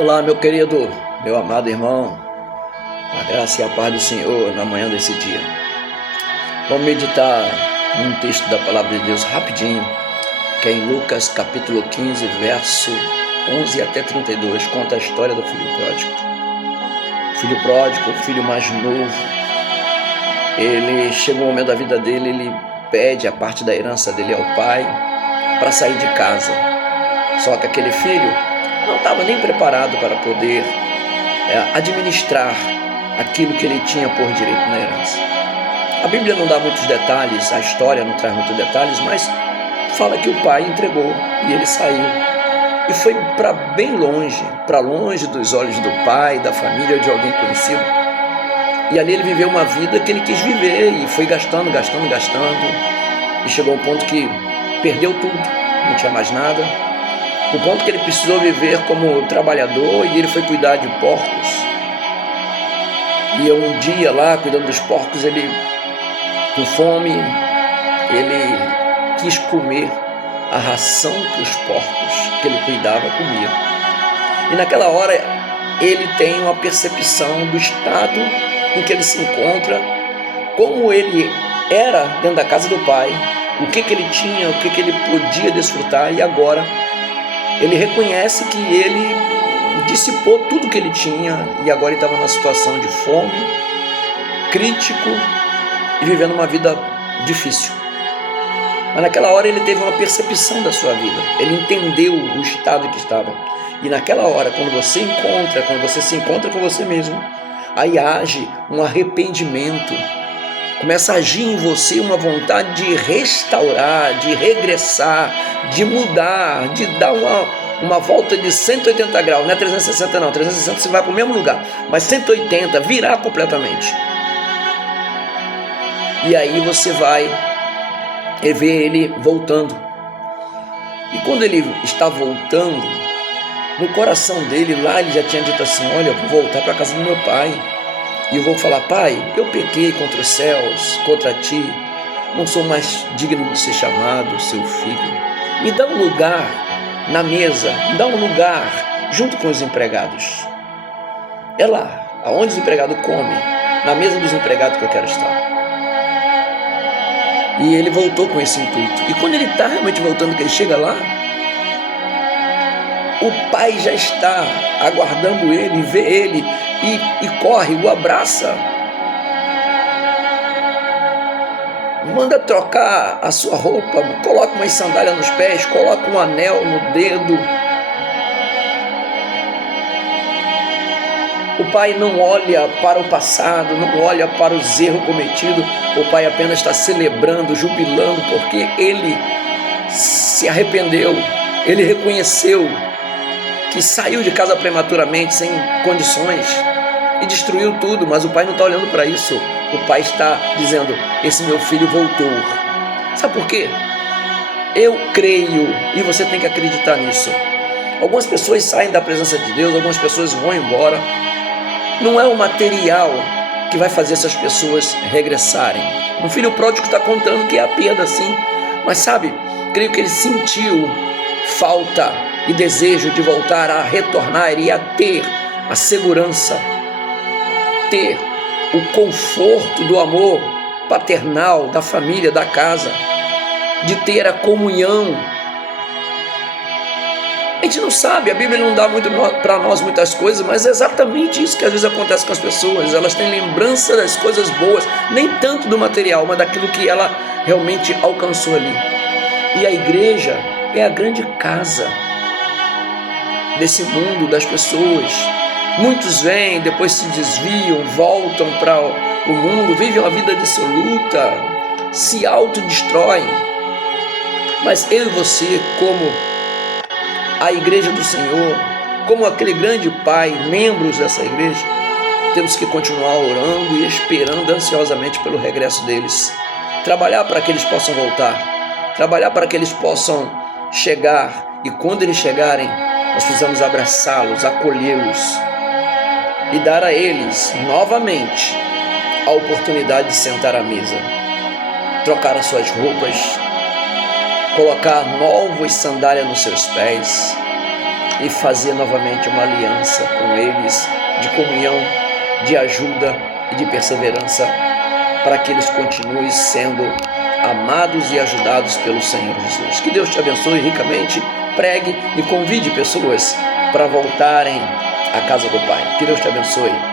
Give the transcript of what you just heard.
Olá, meu querido, meu amado irmão, a graça e a paz do Senhor na manhã desse dia. Vamos meditar num texto da palavra de Deus rapidinho, que é em Lucas capítulo 15, verso 11 até 32, conta a história do filho pródigo. O filho pródigo, o filho mais novo, ele chega um momento da vida dele, ele pede a parte da herança dele ao pai para sair de casa. Só que aquele filho não estava nem preparado para poder administrar aquilo que ele tinha por direito na herança. A Bíblia não dá muitos detalhes, a história não traz muitos detalhes, mas fala que o pai entregou e ele saiu. E foi para bem longe, para longe dos olhos do pai, da família, de alguém conhecido. E ali ele viveu uma vida que ele quis viver e foi gastando. E chegou a um ponto que perdeu tudo, não tinha mais nada. O ponto que ele precisou viver como trabalhador e ele foi cuidar de porcos. E um dia lá, cuidando dos porcos, ele, com fome, ele quis comer a ração que os porcos que ele cuidava comiam. E naquela hora ele tem uma percepção do estado em que ele se encontra, como ele era dentro da casa do pai, o que ele tinha, o que ele podia desfrutar, e agora ele reconhece que ele dissipou tudo que ele tinha e agora ele estava numa situação de fome, crítico e vivendo uma vida difícil. Mas naquela hora ele teve uma percepção da sua vida, ele entendeu o estado que estava. E naquela hora, quando você se encontra com você mesmo, aí age um arrependimento, começa a agir em você uma vontade de restaurar, de regressar, de mudar, de dar uma volta de 180 graus, não é 360 não, 360 você vai para o mesmo lugar, mas 180, virar completamente. E aí você vai ver ele voltando. E quando ele está voltando, no coração dele, lá ele já tinha dito assim: olha, eu vou voltar para a casa do meu pai. E eu vou falar: pai, eu pequei contra os céus, contra ti, não sou mais digno de ser chamado seu filho. Me dá um lugar na mesa, me dá um lugar junto com os empregados. É lá, aonde os empregados comem, na mesa dos empregados que eu quero estar. E ele voltou com esse intuito. E quando ele está realmente voltando, que ele chega lá, o pai já está aguardando ele, vê ele e corre, o abraça, manda trocar a sua roupa, coloca umas sandálias nos pés, coloca um anel no dedo. O pai não olha para o passado, não olha para os erros cometidos, o pai apenas está celebrando, jubilando, porque ele se arrependeu, ele reconheceu que saiu de casa prematuramente, sem condições, e destruiu tudo, mas o pai não está olhando para isso. O pai está dizendo: esse meu filho voltou. Sabe por quê? Eu creio, e você tem que acreditar nisso. Algumas pessoas saem da presença de Deus, algumas pessoas vão embora. Não é o material que vai fazer essas pessoas regressarem. O filho pródigo está contando que é a perda, sim, mas sabe, creio que ele sentiu falta e desejo de voltar a retornar e a ter a segurança, ter o conforto do amor paternal, da família, da casa, de ter a comunhão. A gente não sabe, a Bíblia não dá muito para nós muitas coisas, mas é exatamente isso que às vezes acontece com as pessoas. Elas têm lembrança das coisas boas, nem tanto do material, mas daquilo que ela realmente alcançou ali. E a igreja é a grande casa desse mundo, das pessoas. Muitos vêm, depois se desviam, voltam para o mundo, vivem uma vida dissoluta, se autodestroem. Mas eu e você, como a igreja do Senhor, como aquele grande pai, membros dessa igreja, temos que continuar orando e esperando ansiosamente pelo regresso deles. Trabalhar para que eles possam voltar, trabalhar para que eles possam chegar, e quando eles chegarem, nós precisamos abraçá-los, acolhê-los e dar a eles novamente a oportunidade de sentar à mesa, trocar as suas roupas, colocar novas sandálias nos seus pés, e fazer novamente uma aliança com eles, de comunhão, de ajuda e de perseverança, para que eles continuem sendo amados e ajudados pelo Senhor Jesus. Que Deus te abençoe ricamente, pregue e convide pessoas para voltarem à casa do Pai. Que Deus te abençoe.